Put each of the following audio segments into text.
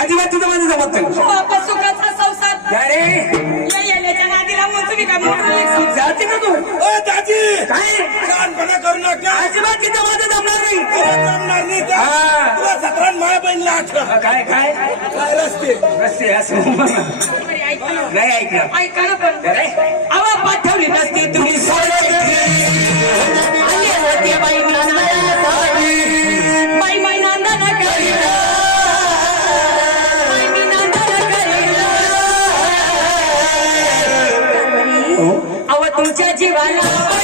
अजिबात तुझं माझं जमत नाही. जाते तू. ओ दाजी काय? करू नका. अजिबात तिथं माझं जमणार नाही. तुला जमणार नाही का? हा. तुला सतरा माया बहिणीला हा, काय काय? काय रस्ते? रस्ते असं. नाही ऐकलं. ऐका ना पण? अवा पाठवली नसती तुम्ही सोडायची तुझ्या जीवाला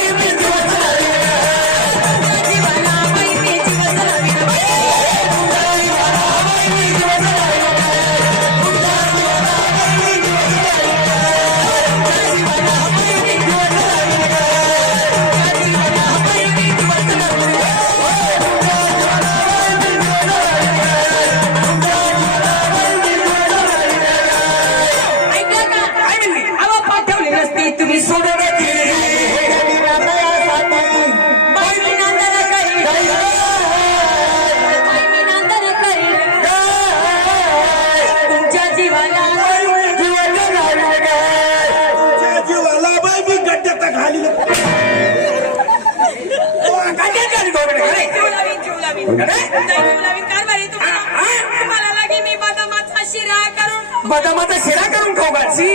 बदामाचा शिरा करून खाऊ घालशी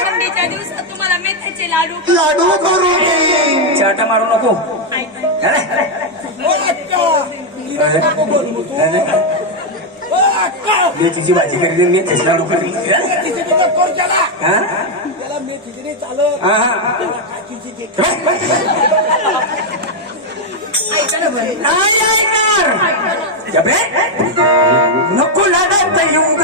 थंडीच्या दिवसात तुम्हाला मेथ्याचे लाडू लाडू करू चाटा मारू नको. मेथीची भाजी करी मेथीच लाडू करी मेथीची नाही चालत नको लाडात येऊ ग.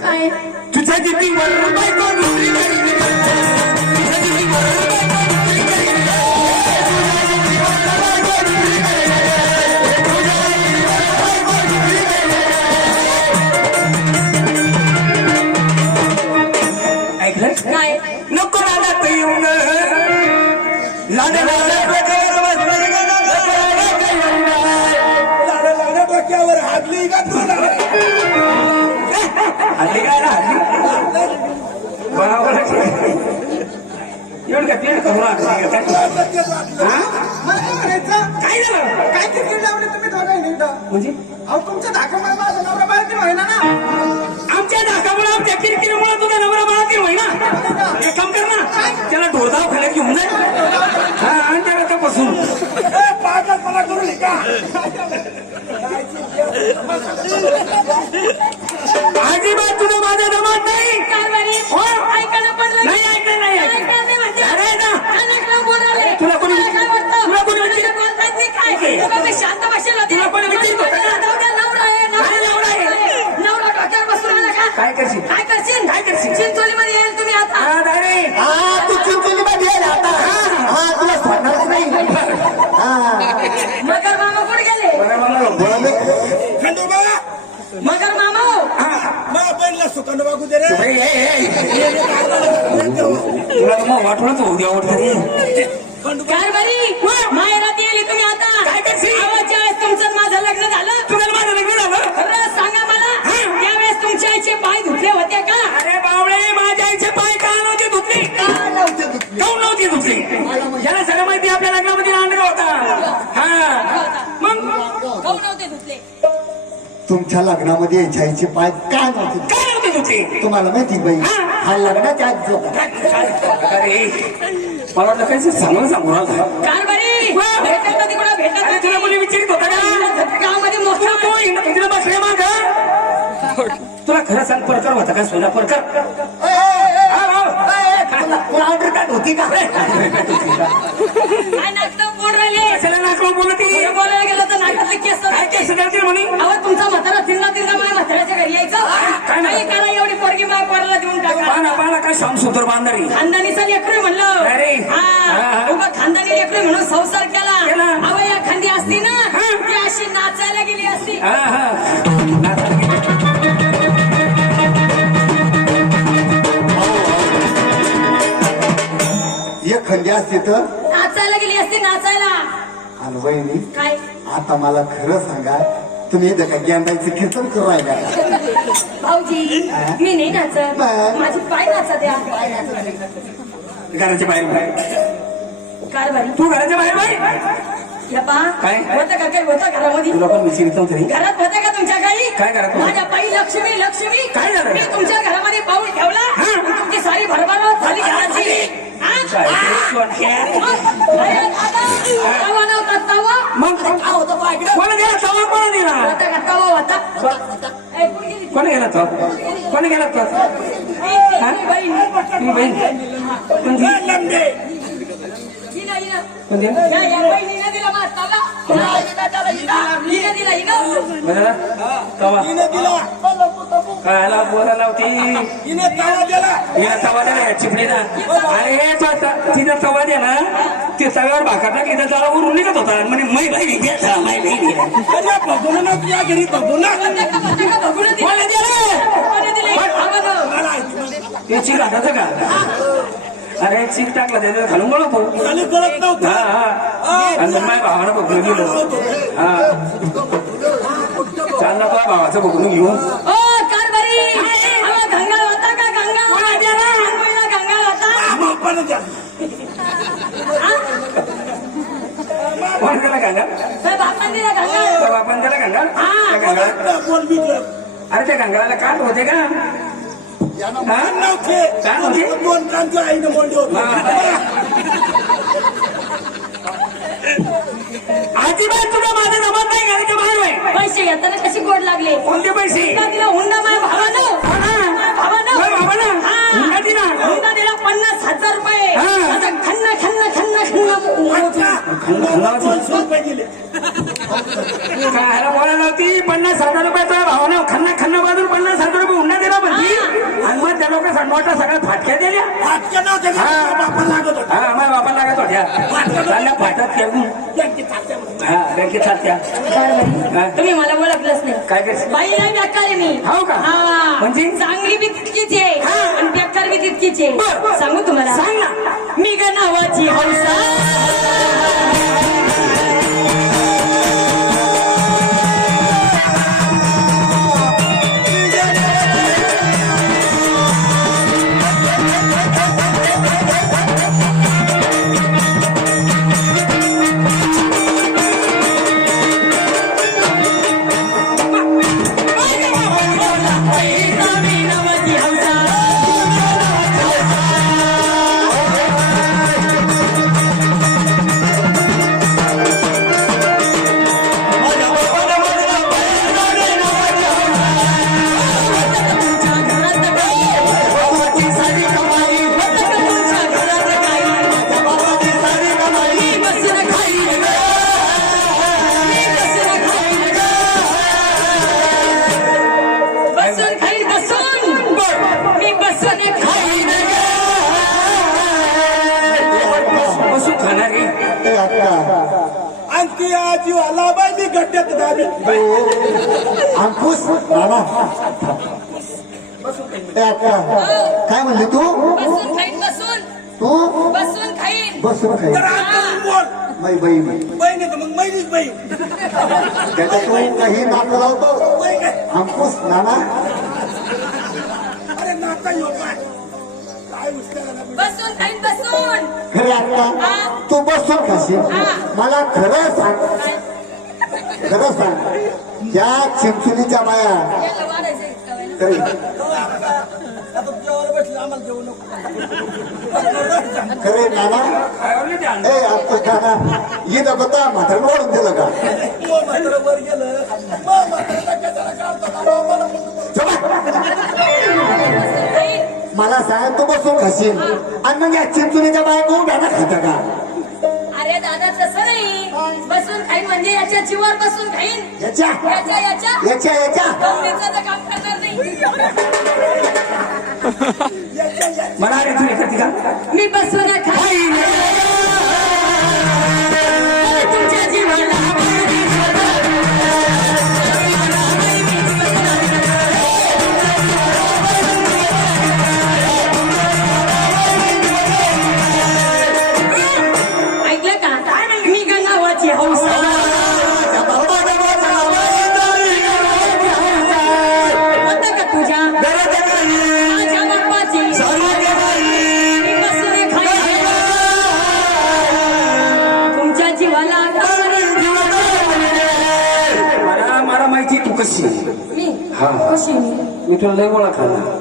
to take it to a Rubicon River. एवढं का तेल करू लागला तुला तेच वाटलं. हा? मला काय झालं? काय किरकिर लावली तुम्ही दोघांनी? म्हणजे? अहो तुमच्या धाकामुळे माझा नवरा बाहेर होईना ना? आमच्या धाकामुळे आमच्या किरकिरीमुळे तुझा नवरा बाळातील होई ना एक काम कर ना त्याला ढोरदाव खाल्यात घेऊन जाय हा आणि त्याला तपासून. ए, पागलपणा करू नये का अजिबात तुझं माझं जमात नाही. हो? ऐकायला पडलं. नाही ऐकलं नाही ऐकलं. ऐकायला आहे शांत बसेल तुला काय करशील? काय करशील? काय करशील? चिंचोली मध्ये येईल तुम्ही आता. मगर मामा कुठे गेले? मगर मामा मला पहिला सुखंडोबा कुठे रे तुला मग वाटलं तो उद्या वाटत काऊन नव्हती धुतली ज्याला सगळं माहिती आपल्या लग्नामध्ये अंडगा होता. हा. मग? तुमच्या लग्नामध्ये जायचे पाय काय नव्हते? काय नव्हते तुझे तुम्हाला माहिती बाई हा. हा लग्नाच्या आज जो अरे. मला वाटलं काय सांगून सांगू राहिला कारभारी भेटत ना तिकडं भेटत अरे ना तुला कोणी विचारित होता का? गावामध्ये तुला मोठा तो तिला बसले माग. तुला खरं सांग परकर होता का सोना परकर? होती का कशाला बोलती पुढे बोलायला गेलं तर केस काय केस करतील म्हणे? अहो तुमचा म्हातारा तिरला तिरला माझ्या म्हाताऱ्याच्या घरी यायचं. काय नाही. करा एवढी पोरगी माझ्या पोराला देऊन टाका. पाना पाना काय शाम सुतर बांधारी. खानदानीचा लेकरू म्हणलं. अरे. हा, हा. उगा खानदानी लेकरू म्हणून संसार केला. केला. अहो या खांदी असती ना हा. ती अशी नाचायला गेली असती. हा हा. एक खंडी असते तर? नाचायला गेली असती नाचायला. आणि वहिनी काय? आता मला खरं सांगा तुम्ही इथं काय गेंडायचं कीर्तन करू राहिला? भाऊजी मी नाही नाचत. बर. माझी पाय नाचत या. घराच्या बाहेर बाहेर. कारभारी तू घराच्या बाहेर बाहेर. या पा. काय? होतं का? काही होतं घरामध्ये? तुला पण रे. घरात होते का तुमच्या काही काय घरात होतं? माझ्या बाई लक्ष्मी लक्ष्मी. काय झालं? मी तुमच्या घरामध्ये पाऊल ठेवला. हा. तुमची सारी भरभराट झाली घराची. हा? तवा नव्हता तवा मग? काय होतं बा कोण गेला तवा कोण दिला होता का तवा होता ए, कुठे कोण गेला तो कोण गेला तो ए, बाई. ती बहीण कोणती कोणती तवा. हा, हिनं त्याला हिनं. तवा दिला कायला बोलायला होती हिने तावा दिला द्या ना चिपडीना अरे तो त- तिचा तवा द्या ना ते तव्यावर भाकरला की इथं जरा उरून निघत होता म्हणे मै बहिणी घ्या मै बहिणी घ्या. अरे बघून ना तुझ्या घरी होतं होतं बघून दिलं? कोणी दिलं? कोणी दिलं? कोण? आम्हाला. मला ऐकलं. ते चीक हाताचं का अरे चीक टाकला त्याच्यात घालून बोलतो खाली कळत हा नव्हतं हा आणि माझ्या भावानं बघून गेलो हा चालला तो भावाचं बघून घेऊ दिला गंगाळ तर आपण त्याला त्या तुला. अरे त्या गंगाला काट होते का हा? काय? दोन आईनं अजिबात तुला माझं जमत नाही घराच्या बाहेर. पैसे घेताना कशी गोड लागले कोणते पैसे हुंडा दिला हुंडा माझ्या भावानं माझ्या भावानं? हा. हुंडा दिला? हुंडा दिला पन्नास हजार रुपये हा. आता खन्न खन्न खन्न खन्न. दोनशे रुपये दिले काय बोलायला होती पन्नास हजार रुपयाचा भावानं खन्ना खन्ना बाजून पन्नास हजार रुपये हुंडा दिला म्हणती आणि मग त्या लोक मोठ्या सगळ्या फाटक्या दिल्या फाटके नव्हते का? हा. बापा लागत होता हा माझ्या बापाला लागत होत्या चालल्या फाटत. हा बँकेत चालत्या हा. तुम्ही मला ओळखलंच नाही काय करशील बाई नाही बेकार मी हो का? हा. म्हणजे? चांगली बी तितकीच आहे आणि बेकार बी तितकीच आहे. सांगू तुम्हाला सांग ना मी ग नावाची हौसा दाबी अंकुश नाना ए अक्का काय म्हणली तू बसून खाईन बसून तू बसून खाईन बसून तर खाई आता बोल बाई बाई बहीण आहे तर मग महिनीच बहीण त्याच्या तू काही नातं लावतो बाई काय अंकुश नाना अरे नाता येऊ काय काय उचलायला ना बाई. बसून खाईन बसून खरे अक्का तू बसून खाशील मला खरं सांग खरंच खरं सांग. या चिमचिलीच्या माया आम्हाला खरे नाना. ए आपलं नाना ये नको तर म्हातारं ओढून दिलं का? गेलं मला सांग तू बसून खाशील. आणि मग या चिंचुलीच्या बाया कोण ना खाता का? म्हणजे याच्या जीवावर बसून खाईन याच्या याच्या? याच्या याच्या? याच्या तर काम करणार नाही. का मी बसून खाईन मी मी तुला लय गोळा खाल्ला हा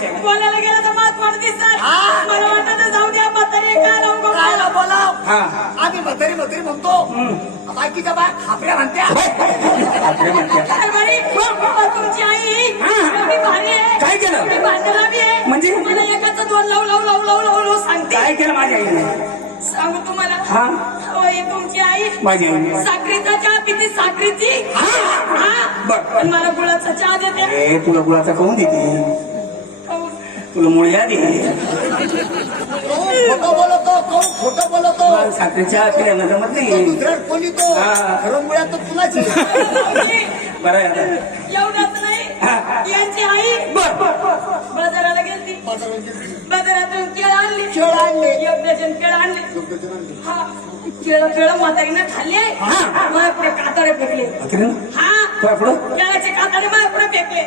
बोलायला गेलं तर मात मार दिसतात मला वाटत जाऊ द्या म्हातारी काय राहू गो कायला बोलाव? हा. आम्ही म्हातारी म्हातारी म्हणतो. बाकीच्या बा खापऱ्या म्हणत्या. तुमची आई हा. भारी आहे. काय केलं? एवढी भांडणा बी आहे. म्हणजे? मला एकाचं दोन लावू लावू लावू लावू लावू लावू सांगते. काय केलं माझ्या आईने? सांगू तुम्हाला? हा. हो, ही तुमची आई. माझी आई. साखरेचा चहा पिती साखरेची. हा. पण मला गुळाचा चहा देते. ए तुला गुळाचा कहून देते? हो. तुला मुळ्या दे खोटं बोलतो कोण खोटं बोलतो? साखरेच्या जमत नाही. दुसऱ्या कोणी तो हा. खरं मुळात तो तुलाच आहे. बरं आहे आता. एवढंच नाही. यांची आई बर बाजाराला गेलती. बाजारातून केळ आणली. केळ आणले. एक डझन केळ आणले. हा. केळ केळ म्हातारीनं खाल्ले. हा. कातडे फेकले. ना? हा. तुझ्या पुढं? केळाचे कातडे माझ्या पुढे फेकले?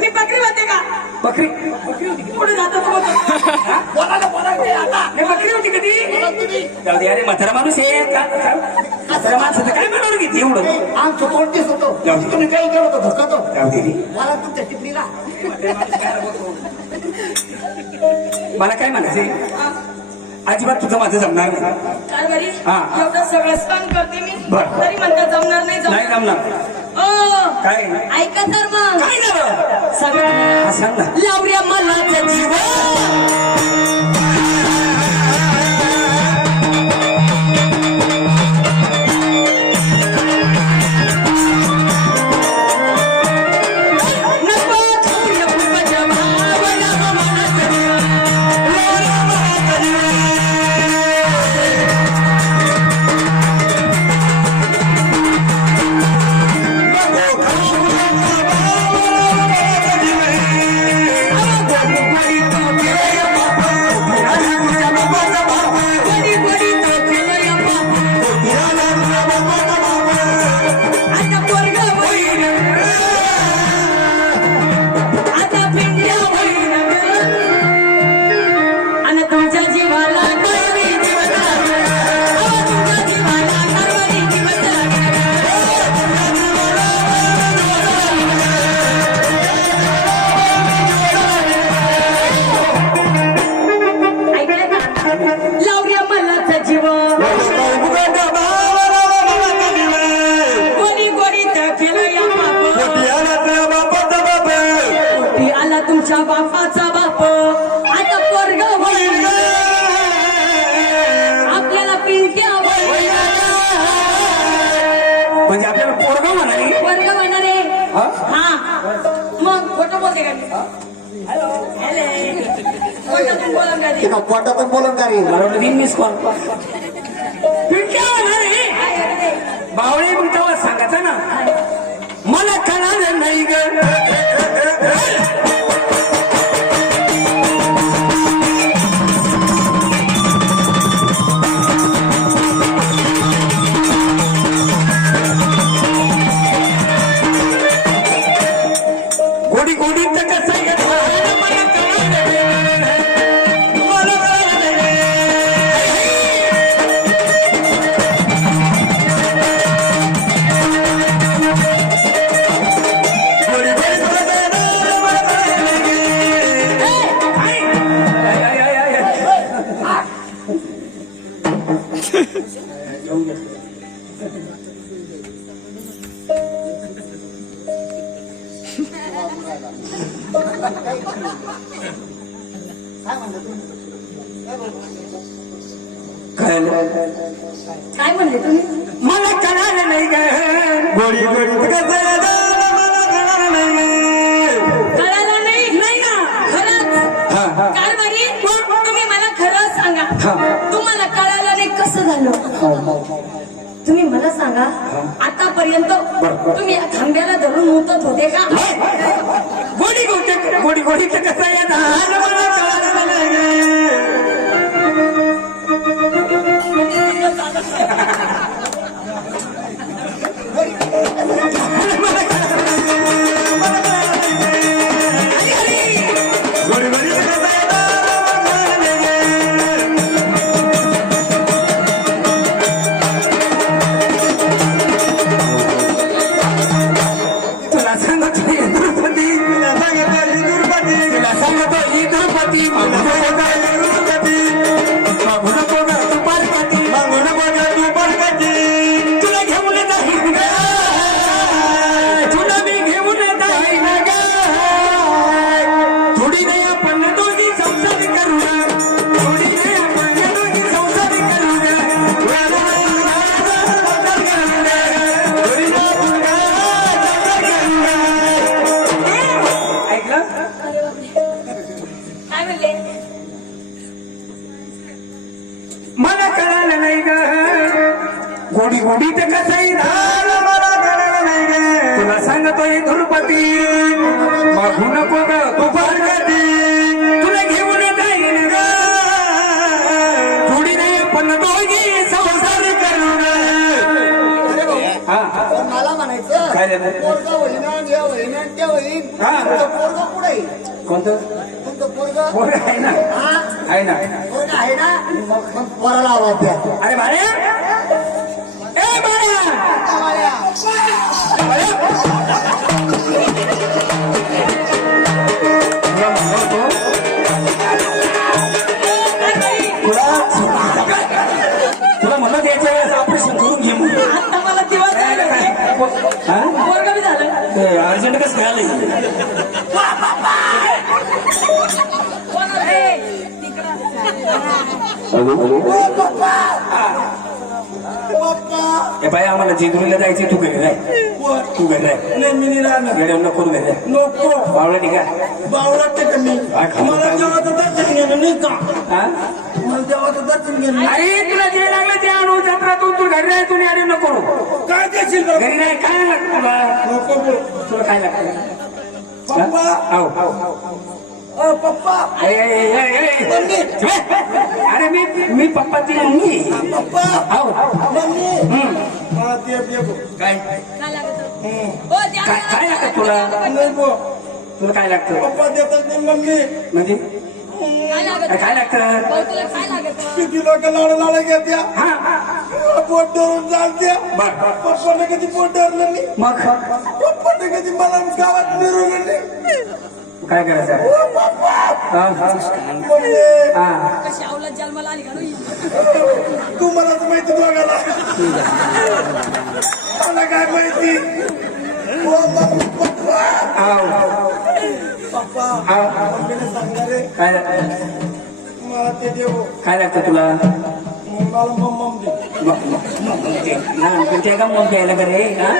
मी बकरी होते का? बकरी. पुढे जातो तो बोलतो. बोलायला बोलायला नाही आता. हे बकरी होती कधी? जाऊ दे अरे म्हातारा माणूस आहे. का म्हातारा माणसाचं काय बनवून घेते एवढं. आमचं तोंड दिसतो जाऊ दे. तुम्ही काही केलं होतं धक्का तो. जाऊ दे. मला तुमच्या टिपणीला. मला काय म्हणायचंय? अजिबात तुझं माझं जमणार नाही. हा. एवढं सगळं स्कन करते मी. बरं. तरी म्हणतात जमणार नाही नाही जमणार. काय? ऐका तर मग. काय झालं? सगळं हा सांग ना. लावऱ्या मला जीव खोटं पण बोलून का रे मला वाटलं मिस कॉल बावळे मग तेव्हा सांगायचं ना. मला कळालं नाही ग. तुम्हाला कळालं नाही कसं झालं. तुम्ही मला सांगा आतापर्यंत तुम्ही या खांब्याला धरून मुतत होते का? गोडी गोडी गोडी गोडी तर कसं आहे ग? मला. धुरपती मागू नको ग तू तुला घेऊन जाईन ग. थोडी नाही पण दोघी संसार करू ग. हा. पण मला म्हणायचं काय झालं? पोरगा होईना जे होईना ते हा. तुमचं पोरगा कुठे आहे? कोणतं? तुमचं पोरगा? पोर आहे ना? हा? आहे ना. पोरगा आहे ना? मग मग पोराला आवाज द्या. अरे बाळ्या तुला म्हणतो तुला तुला म्हणलं त्याच्या वेळेस ऑपरेशन करून घे. आता मला झाले? पोरगं बी झालं. ते अर्जंट कसं काय आलंय? आहे? तिकडं. ए बाई आम्हाला जेजुरीला जायचं तू घरी राह तू घरी राह नाही मी नाही राहणार गड्या नको घरी राह नको बावळा निघा बावळाटे का मी काय खाऊ? मला देवाचं दर्शन घेणं नाही का हा मला देवाचं दर्शन घेणं नाही. अरे तुला जे लागलं ते आणू जत्रातून तू घरी राह तुम्ही आणि नको काय देशील बाबा? घरी नाही काय लागतं तुला नको बोल. तुला काय लागतं पप्पा अ, पप्पा. मम्मी. अरे मी मी पप्पा. ती मम्मी पप्पा मम्मी. हा ते काय? काय लागतं? हो, तुला? तुला काय लागतं? पप्पा देतात मम्मी. म्हणजे? काय लागतं? अरे काय लागतं? भाऊ, तुला काय लागतं? किती लोक लाड लाड घेत्या? हा पोट धरून चालत्या. बर. पप्पाने कधी पोट धरलं नाही? मग? पप्पाने कधी मला गावात मिरवलं नाही? काय करायचं ओ, पप्पा हा, हा. मम्मी हा. कशी अवलाद जन्माला आली का नाही? तू मला तर माहिती दोघाला. मला काय माहिती? ओ मम्मी पप्पा आव. पप्पा आव. मम्मीने सांगणार रे काय लागतं मला ते काय लागतं तुला? मला दे. ते- का मग द्यायला का रे? हा?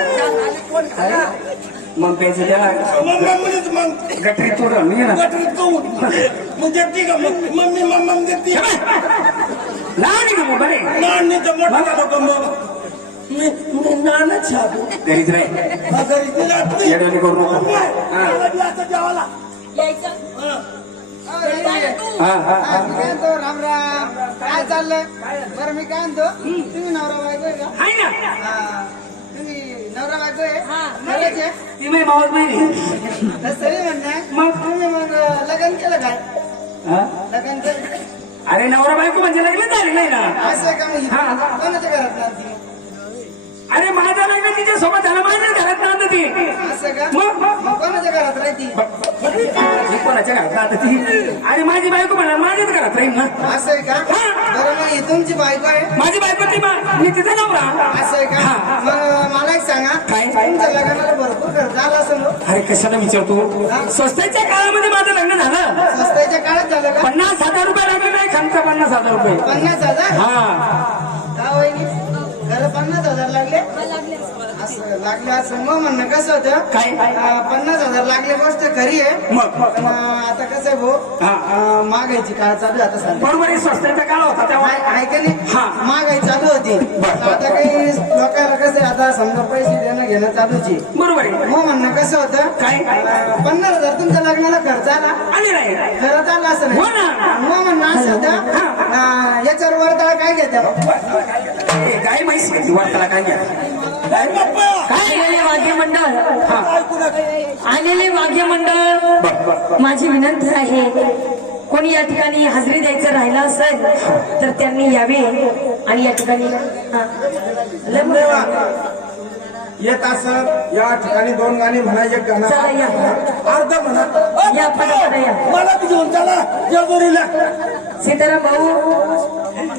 कोण? मग प्यायचं त्याला मग मम्मीच मग. गटरी तोडून ये ना गटरीत करून मग देते का मग मम्मी मम्मा देते लहान आहे का मग? बरे. नाणीचं मोठा झालो का मग. मी मी नाणं छापू घरीच राही घरी ती जात नाही. येडवणी करू नको. मग, मला बी आता जेवायला. यायचं? हा. हा हा हा, काय म्हणतो राम राम. काय चाललंय? बरं मी काय म्हणतो? तुम्ही नवरा बायको आहे का? ना. हा, नवरा बायको आहे? हा. खरंच आहे? ती माझी मावस माहिती तसं नाही मग? तुम्ही मग लग्न केलं काय? हा? लग्न केलं अरे नवरा बायको म्हणजे लग्न झाले नाही ना? असं आहे का मग? हा. इथं? कोणाच्या घरात राहते अरे माझं लग्न तिच्या सोबत झालं माझ्याच घरात नव्हतं ती असं का? मग? मग कोणाच्या घरात राहते? मी कोणाच्या घरात राहत ती अरे माझी बायको म्हणा माझ्याच घरात राहील ना. असं आहे का? बरं मग ही तुमची बायको आहे? माझी बायको ती मा- मी तिचा नवरा असं आहे का? हा. मग मला एक सांगा. काय? तुमच्या लग्नाला भरपूर खर्च आला असं मग अरे कशाला विचारतो? स्वस्ताच्या काळामध्ये माझं लग्न झालं. स्वस्ताच्या काळात झालं का? पन्नास हजार रुपये लागले नाही खर्च पन्नास हजार रुपये. पन्नास हजार? हा. का वहिनी? खरं पन्नास हजार लागले. लागले असं मग म्हणणं कसं होतं काय? अं, पन्नास हजार लागले गोष्ट खरी आहे मग पण अं, आता कसं आहे भाऊ हा. अं, महागाईची काळ चालू आहे आता सध्या. बरोबर आहे स्वस्ताचा काळ होता तेव्हा. आहे आहे का नाही? हा. महागाई चालू होती. बरं. आता काही लोकांना कसं आहे, आता समजा पैसे देणं घेणं चालूच. आहे बरोबर आहे. मग म्हणणं कसं होतं काय? अं, पन्नास हजार तुमच्या लग्नाला खर्च आला. आले नाही. खरंच आला असं हो नाही ना. मग म्हणणं असं होतं अं, याच्यावर वरताळ काय घेत्या काय माहिती माहिती वार्ताला काय घ्या आलेले वाद्य मंडळ ऐकू नका. आलेले वाद्य मंडळ माझी विनंती आहे कोणी या ठिकाणी हजेरी द्यायचं राहिलं असेल तर त्यांनी यावे आणि या ठिकाणी येत असं या ठिकाणी दोन गाणी म्हणा एक गाणं. चला या. अर्ध म्हणा. या मला बी घेऊन चला जेजुरीला. सीताराम भाऊ.